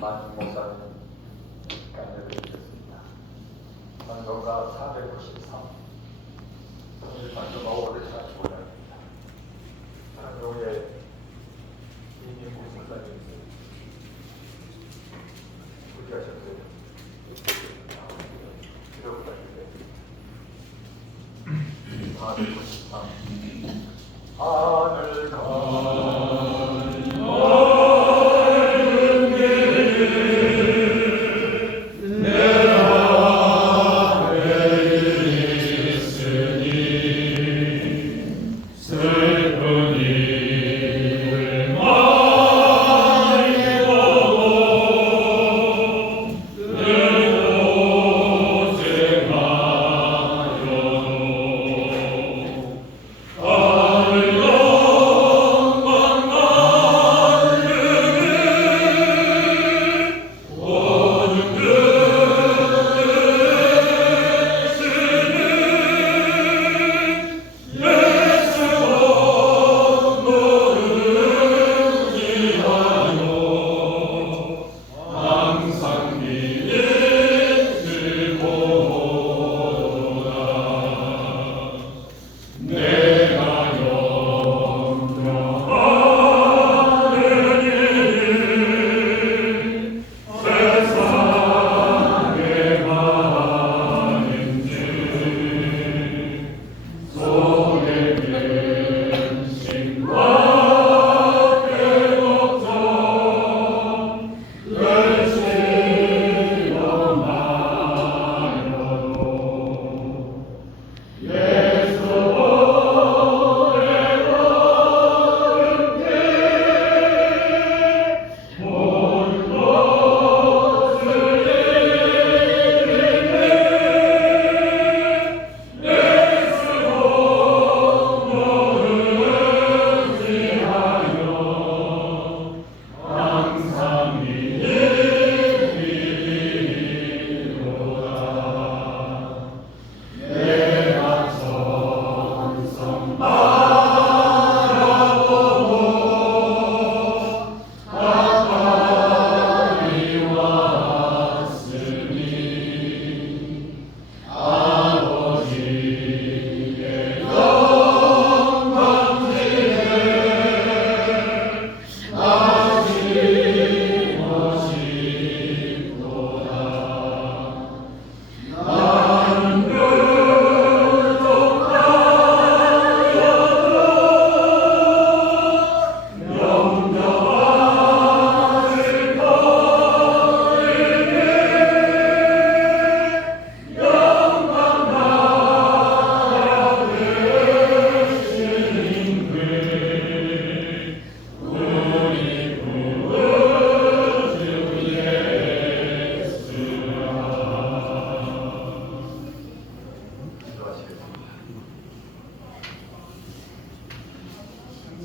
만 목사님 강연을 드렸습니다. 반도가 493, 반도가 545년입니다. 한국의 이민국 목사님이 부지하셨어요. 기록을 하실 때 493 하늘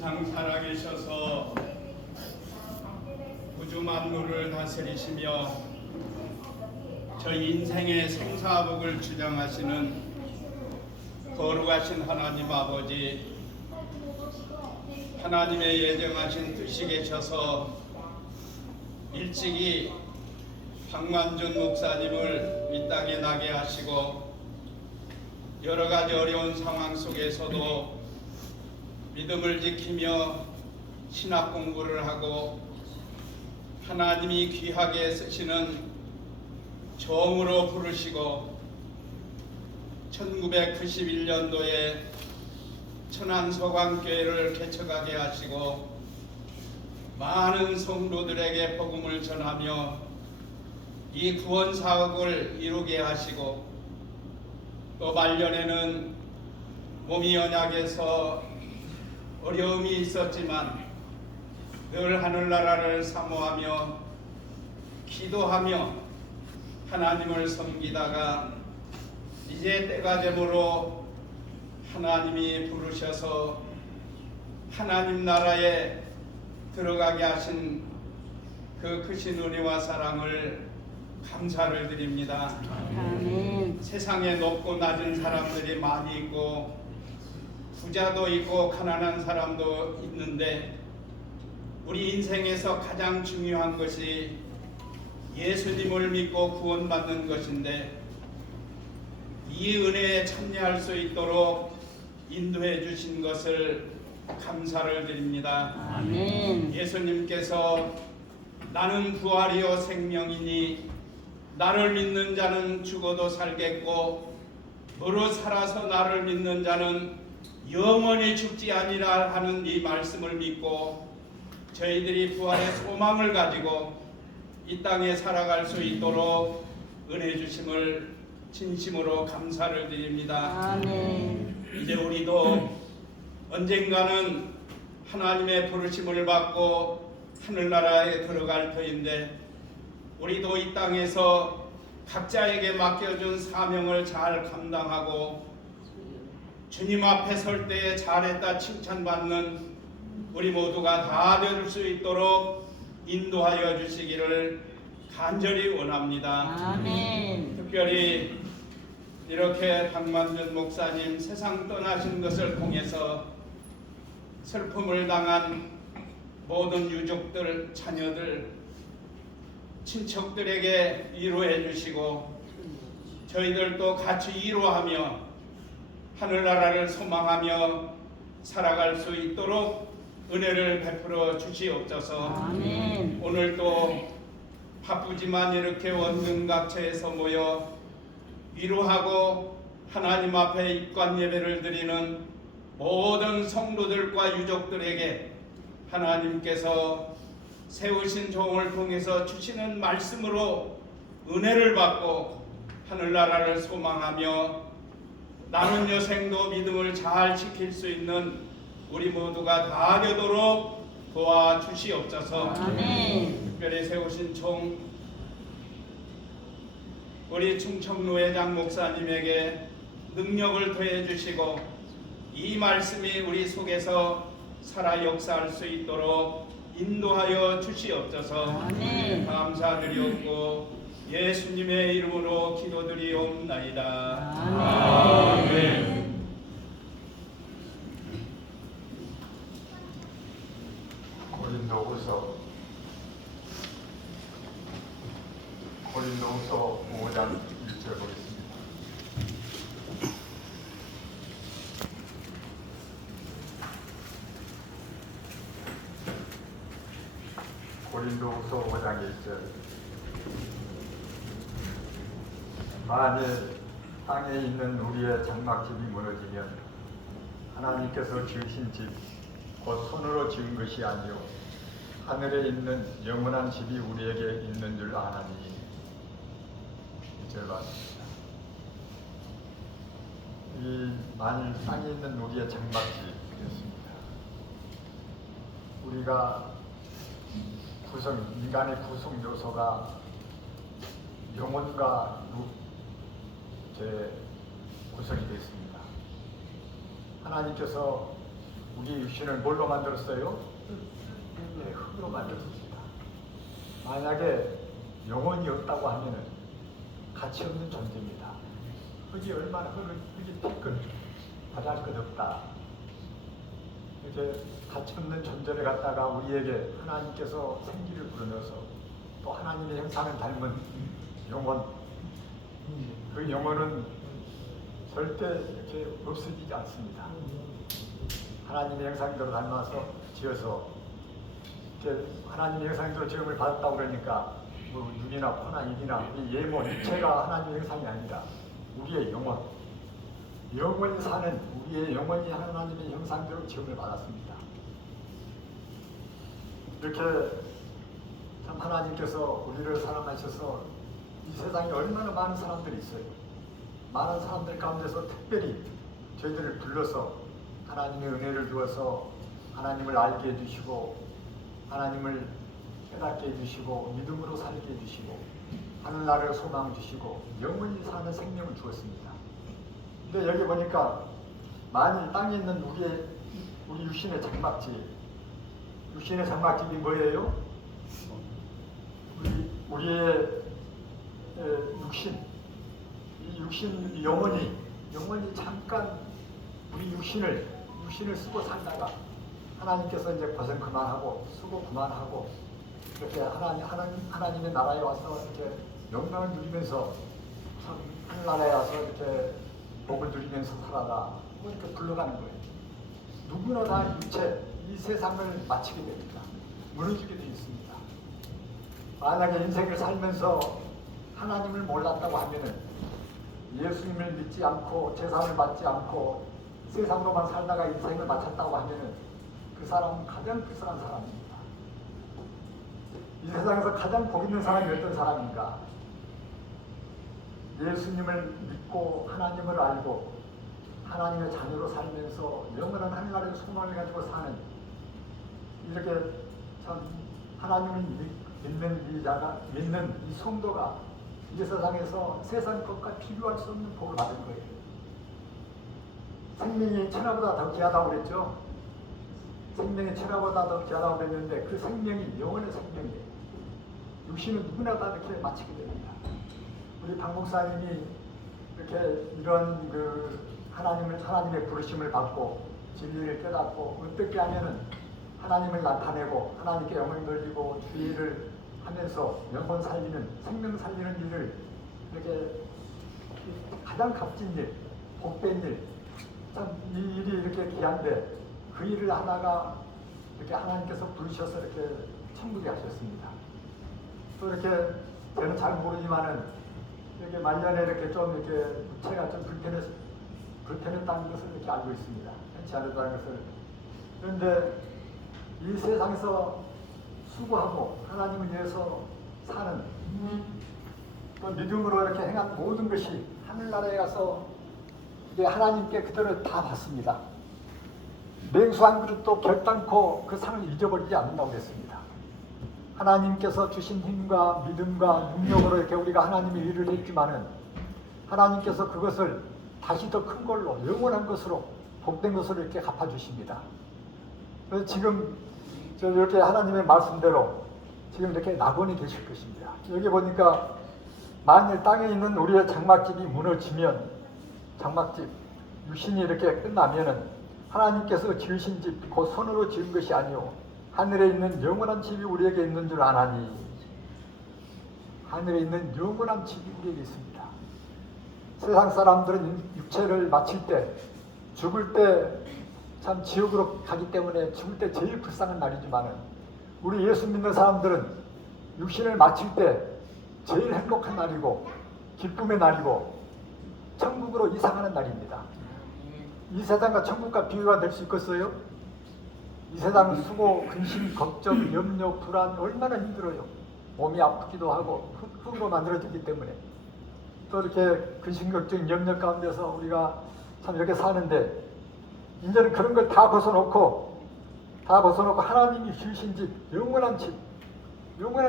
항상 살아계셔서 우주 만물을 다스리시며 저희 인생의 생사복을 주장하시는 거룩하신 하나님 아버지, 하나님의 예정하신 뜻이 계셔서 일찍이 박만준 목사님을 이 땅에 나게 하시고 여러 가지 어려운 상황 속에서도 믿음을 지키며 신학 공부를 하고 하나님이 귀하게 쓰시는 정으로 부르시고 1991년도에 천안서광교회를 개척하게 하시고 많은 성도들에게 복음을 전하며 이 구원 사역을 이루게 하시고 또 말년에는 몸이 연약해서 어려움이 있었지만 늘 하늘나라를 사모하며 기도하며 하나님을 섬기다가 이제 때가 되므로 하나님이 부르셔서 하나님 나라에 들어가게 하신 그 크신 은혜와 사랑을 감사를 드립니다. 아멘. 세상에 높고 낮은 사람들이 많이 있고 부자도 있고 가난한 사람도 있는데 우리 인생에서 가장 중요한 것이 예수님을 믿고 구원받는 것인데 이 은혜에 참여할 수 있도록 인도해 주신 것을 감사를 드립니다. 아멘. 예수님께서 나는 부활이요 생명이니 나를 믿는 자는 죽어도 살겠고 너로 살아서 나를 믿는 자는 영원히 죽지 아니라 하는 이 말씀을 믿고 저희들이 부활의 소망을 가지고 이 땅에 살아갈 수 있도록 은혜 주심을 진심으로 감사를 드립니다. 아멘. 이제 우리도 언젠가는 하나님의 부르심을 받고 하늘나라에 들어갈 터인데 우리도 이 땅에서 각자에게 맡겨준 사명을 잘 감당하고 주님 앞에 설 때에 잘했다 칭찬받는 우리 모두가 다 될 수 있도록 인도하여 주시기를 간절히 원합니다. 아멘. 특별히 이렇게 박만준 목사님 세상 떠나신 것을 통해서 슬픔을 당한 모든 유족들, 자녀들, 친척들에게 위로해 주시고 저희들도 같이 위로하며 하늘나라를 소망하며 살아갈 수 있도록 은혜를 베풀어 주시옵소서. 아멘. 오늘도 바쁘지만 이렇게 원근각처에서 모여 위로하고 하나님 앞에 입관 예배를 드리는 모든 성도들과 유족들에게 하나님께서 세우신 종을 통해서 주시는 말씀으로 은혜를 받고 하늘나라를 소망하며 남은 여생도 믿음을 잘 지킬 수 있는 우리 모두가 다 되도록 도와주시옵소서. 아멘. 특별히 세우신 종 우리 충청노회장 목사님에게 능력을 더해 주시고 이 말씀이 우리 속에서 살아 역사할 수 있도록 인도하여 주시옵소서. 아멘. 감사드리옵고 예수님의 이름으로 기도드리옵나이다. 아멘. 고린도후서 5장 1절 보겠습니다. 고린도후서 5장 1절. 만일 땅에 있는 우리의 장막집이 무너지면 하나님께서 지으신 집 곧 손으로 지은 것이 아니요 하늘에 있는 영원한 집이 우리에게 있는 줄 아나니. 이절 봤습니다. 이 만일 땅에 있는 우리의 장막집이었습니다. 우리가 인간의 구성 요소가 영혼과 육체 구성이 되어 있습니다. 하나님께서 우리 육신을 뭘로 만들었어요? 네, 흙으로 만들었습니다. 만약에 영혼이 없다고 하면은 가치 없는 존재입니다. 흙이 얼마나 흙이 티끌 바랄 것 없다. 이렇게 가치 없는 존재를 갖다가 우리에게 하나님께서 생기를 불어넣어서 또 하나님의 형상을 닮은 영혼, 그 영혼은 절대 이렇게 없어지지 않습니다. 하나님의 형상대로 닮아서 지어서 이렇게 하나님의 형상대로 지음을 받았다고 그러니까 뭐 눈이나 코나 입이나 이 예모 육체가 하나님의 형상이 아니라 우리의 영혼이 사는 우리의 영혼이 하나님의 형상대로 지음을 받았습니다. 이렇게 참 하나님께서 우리를 사랑하셔서 이 세상에 얼마나 많은 사람들이 있어요. 많은 사람들 가운데서 특별히 저희들을 불러서 하나님의 은혜를 주어서 하나님을 알게 해주시고 하나님을 깨닫게 해주시고 믿음으로 살게 해주시고 하늘나라를 소망 주시고 영원히 사는 생명을 주었습니다. 근데 여기 보니까 만일 땅에 있는 우리 육신의 장막집이 뭐예요? 우리의 육신, 이 육신 영혼이 잠깐 우리 육신을 쓰고 살다가 하나님께서 이제 고생 그만하고 수고 그만하고 이렇게 하나님의 나라에 와서 이렇게 영광을 누리면서 참 하늘나라에 와서 이렇게 복을 누리면서 살아라 뭐 이렇게 불러가는 거예요. 누구나 다 육체 이 세상을 마치게 됩니다. 무너지게 되어 있습니다. 만약에 인생을 살면서 하나님을 몰랐다고 하면은 예수님을 믿지 않고 제사를 받지 않고 세상으로만 살다가 인생을 마쳤다고 하면은 그 사람은 가장 불쌍한 사람입니다. 이 세상에서 가장 복 있는 사람이 어떤 사람인가? 예수님을 믿고 하나님을 알고 하나님의 자녀로 살면서 영원한 하늘나라의 소망을 가지고 사는 이렇게 참 하나님을 믿는 이 자가 믿는 이 성도가 이 세상에서 세상 것과 비교할 수 없는 복을 받은 거예요. 생명이 천하보다 더 귀하다고 그랬죠. 생명이 천하보다 더 귀하다고 그랬는데 그 생명이 영원의 생명이에요. 육신은 누구나 다 이렇게 마치게 됩니다. 우리 박 목사님이 이렇게 이런 그 하나님의 부르심을 받고 진리를 깨닫고 어떻게 하면은 하나님을 나타내고 하나님께 영광 돌리고 주의를 하면서 영혼 살리는 생명 살리는 일을 이렇게 가장 값진 일, 복된 일, 참 이 일이 이렇게 귀한데 그 일을 하다가 이렇게 하나님께서 부르셔서 이렇게 천국에 하셨습니다. 또 이렇게 저는 잘 모르지만은 이렇게 말년에 이렇게 좀 이렇게 체가 좀 불편했다는 것을 이렇게 알고 있습니다. 편치 않았다는 것을. 그런데 이 세상에서 수고하고 하나님을 위해서 사는 또 믿음으로 이렇게 행한 모든 것이 하늘나라에 가서 이제 하나님께 그들을 다 받습니다. 맹수 한 그릇도 결단코 그 상을 잊어버리지 않는다고 그랬습니다. 하나님께서 주신 힘과 믿음과 능력으로 이렇게 우리가 하나님의 일을 했지만은 하나님께서 그것을 다시 더 큰 걸로 영원한 것으로 복된 것으로 이렇게 갚아주십니다. 그래서 지금 이렇게 하나님의 말씀대로 지금 이렇게 낙원이 되실 것입니다. 여기 보니까 만일 땅에 있는 우리의 장막집이 무너지면 장막집 육신이 이렇게 끝나면은 하나님께서 지으신 집 곧 손으로 지은 것이 아니오 하늘에 있는 영원한 집이 우리에게 있는 줄 아나니. 하늘에 있는 영원한 집이 우리에게 있습니다. 세상 사람들은 육체를 마칠 때 죽을 때 참 지옥으로 가기 때문에 죽을 때 제일 불쌍한 날이지만은 우리 예수 믿는 사람들은 육신을 마칠 때 제일 행복한 날이고 기쁨의 날이고 천국으로 이상하는 날입니다. 이 세상과 천국과 비교가 될 수 있겠어요? 이 세상은 수고, 근심, 걱정, 염려, 불안 얼마나 힘들어요. 몸이 아프기도 하고 흙으로 만들어지기 때문에 또 이렇게 근심, 걱정, 염려 가운데서 우리가 참 이렇게 사는데 이제는 그런 걸 다 벗어놓고 하나님이 주신 집, 영원한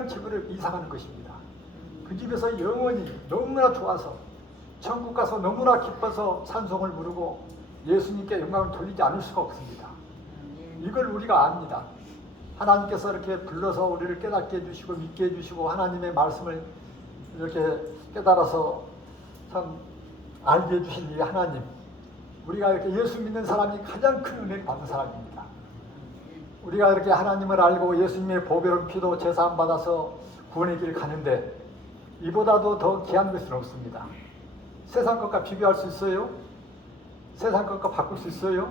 집으로 이사가는 것입니다. 그 집에서 영원히 너무나 좋아서 천국 가서 너무나 기뻐서 찬송을 부르고 예수님께 영광을 돌리지 않을 수가 없습니다. 이걸 우리가 압니다. 하나님께서 이렇게 불러서 우리를 깨닫게 해주시고 믿게 해주시고 하나님의 말씀을 이렇게 깨달아서 참 알게 해주신 이 하나님, 우리가 이렇게 예수 믿는 사람이 가장 큰 은혜를 받는 사람입니다. 우리가 이렇게 하나님을 알고 예수님의 보배로운 피도 제사함 받아서 구원의 길을 가는데 이보다도 더 귀한 것은 없습니다. 세상 것과 비교할 수 있어요? 세상 것과 바꿀 수 있어요?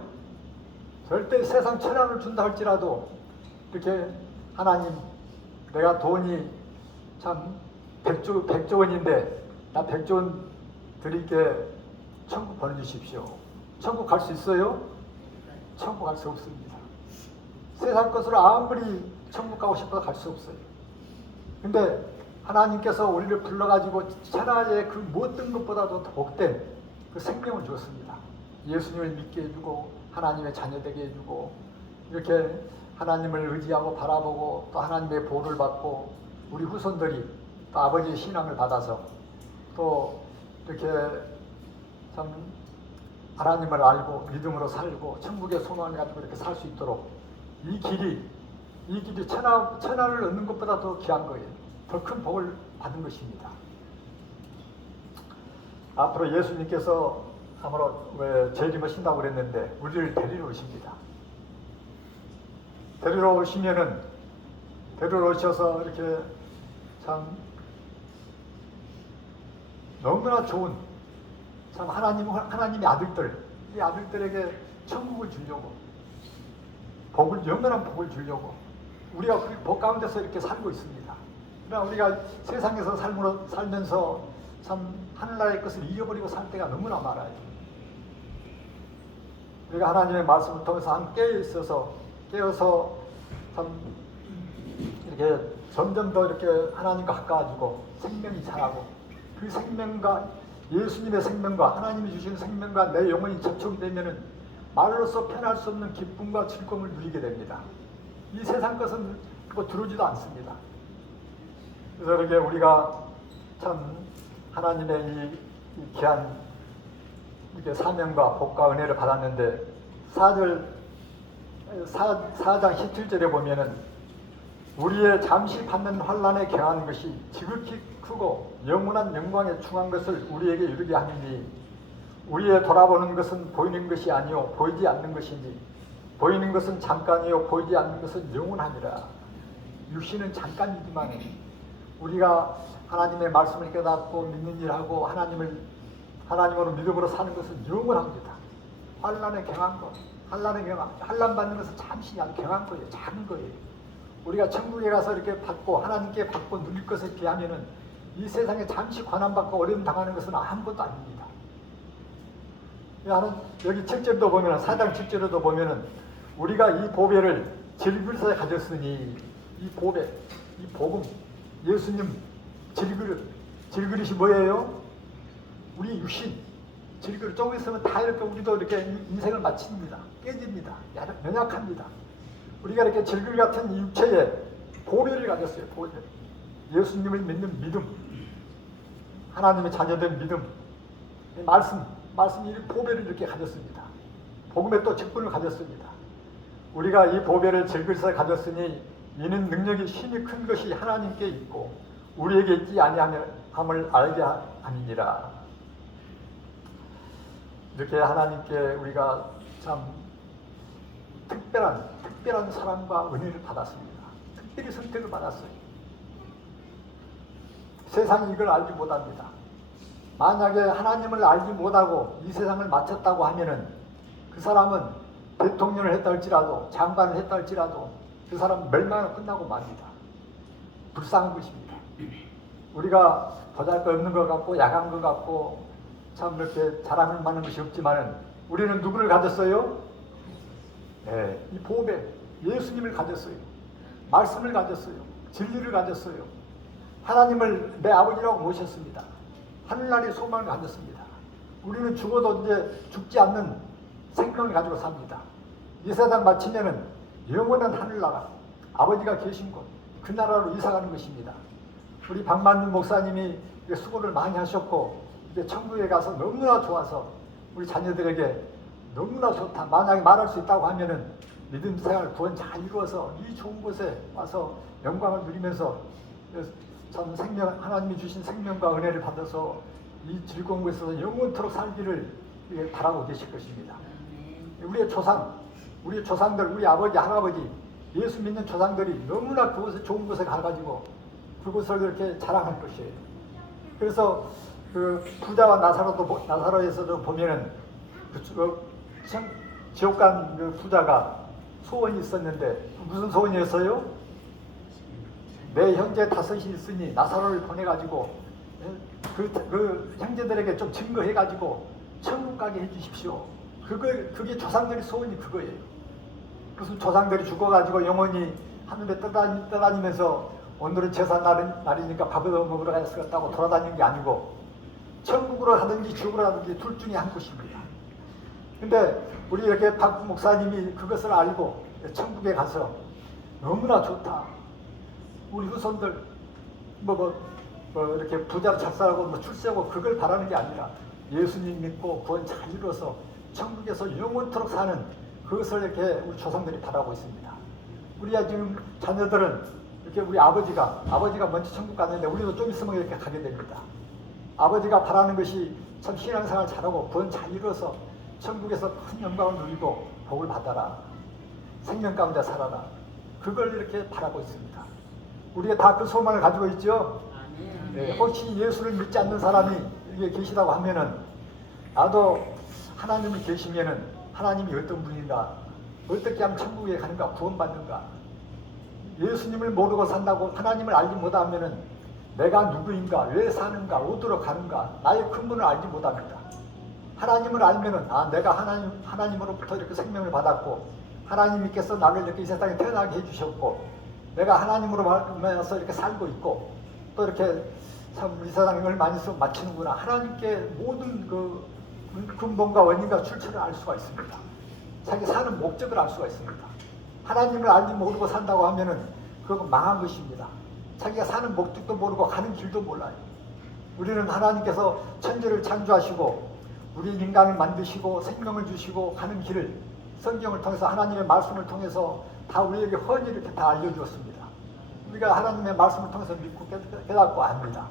절대 세상 천한을 준다 할지라도 이렇게 하나님, 내가 돈이 참 100조 원인데 나 100조 원 드릴게 천국 보내주십시오. 천국 갈 수 있어요? 천국 갈 수 없습니다. 세상 것으로 아무리 천국 가고 싶어도 갈 수 없어요. 근데 하나님께서 우리를 불러가지고 천하의 그 무엇든 것보다도 더 복된 그 생명을 주었습니다. 예수님을 믿게 해주고 하나님의 자녀 되게 해주고 이렇게 하나님을 의지하고 바라보고 또 하나님의 보호를 받고 우리 후손들이 또 아버지의 신앙을 받아서 또 이렇게 참 하나님을 알고 믿음으로 살고 천국의 소망을 가지고 이렇게 살 수 있도록 이 길이 천하를 얻는 것보다 더 귀한 거예요. 더 큰 복을 받은 것입니다. 앞으로 예수님께서 아무로 왜 재림을 신다고 그랬는데 우리를 데리러 오십니다. 데리러 오시면은 데려오셔서 이렇게 참 너무나 좋은 참 하나님의 아들들, 이 아들들에게 천국을 주려고 복을, 영원한 복을 주려고 우리가 그 복 가운데서 이렇게 살고 있습니다. 그러나 우리가 세상에서 살면서 참 하늘나라의 것을 잃어버리고 살 때가 너무나 많아요. 우리가 하나님의 말씀을 통해서 함께 깨어서 참 이렇게 점점 더 이렇게 하나님과 가까워지고 생명이 자라고 그 생명과 예수님의 생명과 하나님이 주신 생명과 내 영혼이 접촉이 되면은 말로서 표현할 수 없는 기쁨과 즐거움을 누리게 됩니다. 이 세상 것은 그거 두르지도 않습니다. 그래서 이렇게 우리가 참 하나님의 이 귀한 이렇게 사명과 복과 은혜를 받았는데 4장 17절에 보면은 우리의 잠시 받는 환난에 경한 것이 지극히 크고 영원한 영광에 충한 것을 우리에게 이루게 하느니 우리의 돌아보는 것은 보이는 것이 아니요 보이지 않는 것이니 보이는 것은 잠깐이요 보이지 않는 것은 영원하니라. 육신은 잠깐이지만 우리가 하나님의 말씀을 깨닫고 믿는 일하고 하나님으로 믿음으로 사는 것은 영원합니다. 환난에 경한 것, 환난 받는 것은 잠시 아주 경한 거예요. 작은 거예요. 우리가 천국에 가서 이렇게 받고 하나님께 받고 누릴 것에 비하면은 이 세상에 잠시 고난받고 어려움 당하는 것은 아무것도 아닙니다. 여기 7절도 보면은 4장 7절에도 보면은 우리가 이 보배를 질그릇에 가졌으니 이 보배, 이 복음, 예수님 질그릇이 뭐예요? 우리 육신 질그릇 조금 있으면 다 이렇게 우리도 이렇게 인생을 마칩니다. 깨집니다. 연약합니다. 우리가 이렇게 질그릇 같은 이 육체에 보배를 가졌어요. 보배. 예수님을 믿는 믿음, 하나님의 자녀된 믿음, 말씀이 보배를 이렇게 가졌습니다. 복음에 또 직분을 가졌습니다. 우리가 이 보배를 질그릇에 가졌으니 이는 능력이 힘이 큰 것이 하나님께 있고 우리에게 있지 아니함을 알게 함이니라. 이렇게 하나님께 우리가 참 특별한 사랑과 은혜를 받았습니다. 특별히 선택을 받았어요. 세상이 이걸 알지 못합니다. 만약에 하나님을 알지 못하고 이 세상을 마쳤다고 하면은 그 사람은 대통령을 했다 할지라도 장관을 했다 할지라도 그 사람은 멸망을 끝나고 맙니다. 불쌍한 것입니다. 우리가 보잘것없는 것 같고 야간 것 같고 참 이렇게 자랑을 많은 것이 없지만은 우리는 누구를 가졌어요? 네, 이 보배 예수님을 가졌어요. 말씀을 가졌어요. 진리를 가졌어요. 하나님을 내 아버지라고 모셨습니다. 하늘나라의 소망을 가졌습니다. 우리는 죽어도 이제 죽지 않는 생명을 가지고 삽니다. 이 세상 마치면은 영원한 하늘나라 아버지가 계신 곳 그 나라로 이사가는 것입니다. 우리 박만준 목사님이 수고를 많이 하셨고 이제 천국에 가서 너무나 좋아서 우리 자녀들에게 너무나 좋다. 만약에 말할 수 있다고 하면은 믿음 생활 구원 잘 이루어서 이 좋은 곳에 와서 영광을 누리면서 참 하나님이 주신 생명과 은혜를 받아서 이 즐거운 곳에서 영원토록 살기를 바라고 계실 것입니다. 우리의 조상들, 우리 아버지, 할아버지, 예수 믿는 조상들이 너무나 그곳에 좋은 곳에 가가지고 그곳을 이렇게 자랑할 것이에요. 그래서 그 부자와 나사로에서도 보면은 지옥 간 그 부자가 소원이 있었는데 무슨 소원이었어요? 내 형제 5이 있으니 나사로를 보내가지고 그 형제들에게 좀 증거해가지고 천국 가게 해주십시오. 그게 조상들의 소원이 그거예요. 무슨 조상들이 죽어가지고 영원히 하늘에 떠다니면서 오늘은 제사 날이니까 밥을 먹으러 가야겠다고 돌아다니는 게 아니고 천국으로 가든지 지옥으로 가든지 둘 중에 한 곳입니다. 근데 우리 이렇게 박 목사님이 그것을 알고 천국에 가서 너무나 좋다. 우리 후손들 이렇게 부자로 잘 살고 출세하고 그걸 바라는 게 아니라 예수님 믿고 구원 잘 이루어서 천국에서 영원토록 사는 그것을 이렇게 우리 조상들이 바라고 있습니다. 우리가 지금 자녀들은 이렇게 우리 아버지가 먼저 천국 갔는데 우리도 좀 있으면 이렇게 가게 됩니다. 아버지가 바라는 것이 참 신앙생활 잘하고 구원 잘 이루어서 천국에서 큰 영광을 누리고 복을 받아라. 생명 가운데 살아라. 그걸 이렇게 바라고 있습니다. 우리가 다 그 소망을 가지고 있죠. 아멘. 예, 혹시 예수를 믿지 않는 사람이 여기에 계시다고 하면은 나도 하나님이 계시면은 하나님이 어떤 분인가, 어떻게 하면 천국에 가는가, 구원받는가, 예수님을 모르고 산다고 하나님을 알지 못하면은 내가 누구인가, 왜 사는가, 어디로 가는가, 나의 근본을 알지 못합니다. 하나님을 알면은 내가 하나님으로부터 이렇게 생명을 받았고 하나님께서 나를 이렇게 이 세상에 태어나게 해주셨고 내가 하나님으로 말미암아서 이렇게 살고 있고 또 이렇게 참 이 세상을 많이 마치는구나. 하나님께 모든 그 근본과 원인과 출처를 알 수가 있습니다. 자기 사는 목적을 알 수가 있습니다. 하나님을 알지 모르고 산다고 하면은 그거 망한 것입니다. 자기가 사는 목적도 모르고 가는 길도 몰라요. 우리는 하나님께서 천지를 창조하시고 우리 인간을 만드시고 생명을 주시고 가는 길을 성경을 통해서 하나님의 말씀을 통해서 다 우리에게 훤히 이렇게 다 알려주었습니다. 우리가 하나님의 말씀을 통해서 믿고 깨닫고 합니다.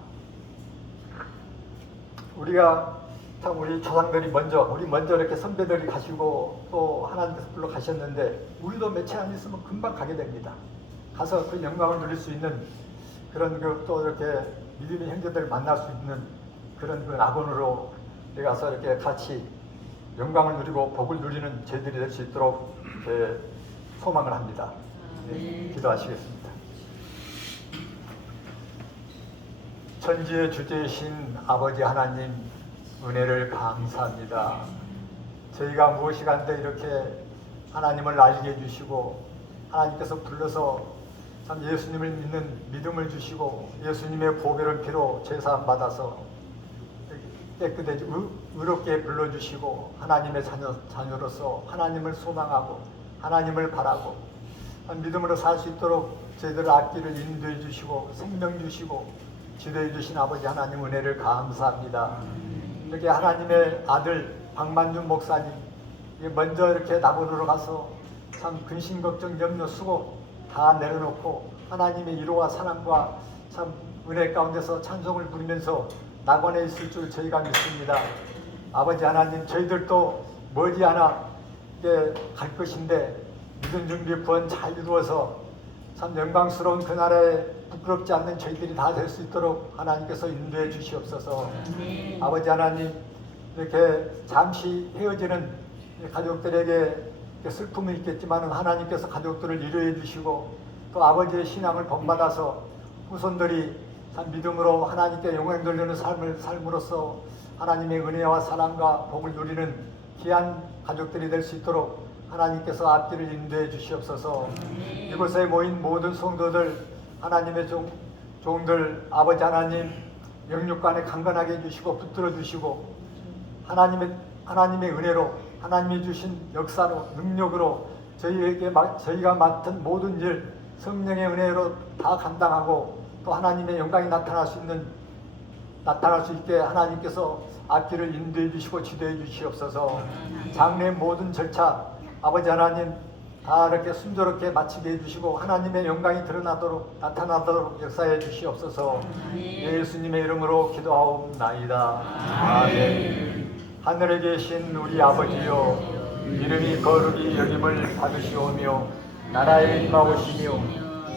우리가 참 우리 조상들이 우리 먼저 이렇게 선배들이 가시고 또 하나님께서 불러 가셨는데 우리도 며칠 안 있으면 금방 가게 됩니다. 가서 그 영광을 누릴 수 있는 그런 또 이렇게 믿음의 형제들을 만날 수 있는 그런 그 낙원으로 가서 이렇게 같이 영광을 누리고 복을 누리는 저희들이 될 수 있도록 소망을 합니다. 네, 기도하시겠습니다. 천지의 주제이신 아버지 하나님 은혜를 감사합니다. 저희가 무엇이 간데 이렇게 하나님을 알게 해주시고 하나님께서 불러서 참 예수님을 믿는 믿음을 주시고 예수님의 보배를 피로 제사함 받아서 깨끗해지 의롭게 불러주시고 하나님의 자녀로서 하나님을 소망하고 하나님을 바라고 믿음으로 살 수 있도록 저희들의 앞길을 인도해 주시고 생명 주시고 지도해 주신 아버지 하나님 은혜를 감사합니다. 이렇게 하나님의 아들 박만준 목사님 먼저 이렇게 낙원으로 가서 참 근심 걱정 염려 수고 다 내려놓고 하나님의 위로와 사랑과 참 은혜 가운데서 찬송을 부르면서 낙원에 있을 줄 저희가 믿습니다. 아버지 하나님 저희들도 머지않아 갈 것인데 믿음 준비 구원 잘 이루어서 참 영광스러운 그날에 부끄럽지 않는 저희들이 다 될 수 있도록 하나님께서 인도해 주시옵소서. 아버지 하나님 이렇게 잠시 헤어지는 가족들에게 슬픔이 있겠지만 하나님께서 가족들을 위로해 주시고 또 아버지의 신앙을 본받아서 후손들이 참 믿음으로 하나님께 영광 돌리는 삶을 삶으로써 하나님의 은혜와 사랑과 복을 누리는 귀한 가족들이 될 수 있도록 하나님께서 앞길을 인도해 주시옵소서. 이곳에 모인 모든 성도들 하나님의 종들 아버지 하나님 영육간에 강건하게 해주시고 붙들어 주시고 하나님의 은혜로 하나님이 주신 역사로 능력으로 저희가 맡은 모든 일 성령의 은혜로 다 감당하고 또 하나님의 영광이 나타날 수 있게 하나님께서 앞길을 인도해 주시고 지도해 주시옵소서. 장래 모든 절차 아버지 하나님 다 이렇게 순조롭게 마치게 해주시고 하나님의 영광이 나타나도록 역사해 주시옵소서. 예수님의 이름으로 기도하옵나이다. 아멘. 하늘에 계신 우리 아버지여 이름이 거룩히 여김을 받으시오며 나라에 임하오시며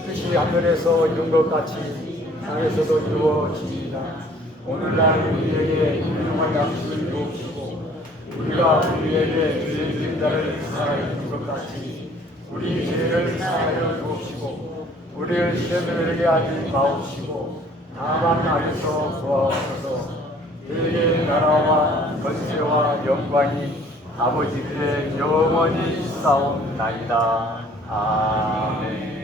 뜻이 하늘에서 이룬 것 같이 땅에서도 이루어지이다. 오늘날 우리에게 일용할 양식을 주옵시고 우리가 우리에게 죄 지은 자를 사하여 준 것 같이 우리 죄를 사하여 주옵시고 우리를 시험에 들게 하지 마옵시고 다만 악에서 구하옵소서. 대개 나라와 권세와 영광이 아버지께 영원히 싸움나이다. 아멘.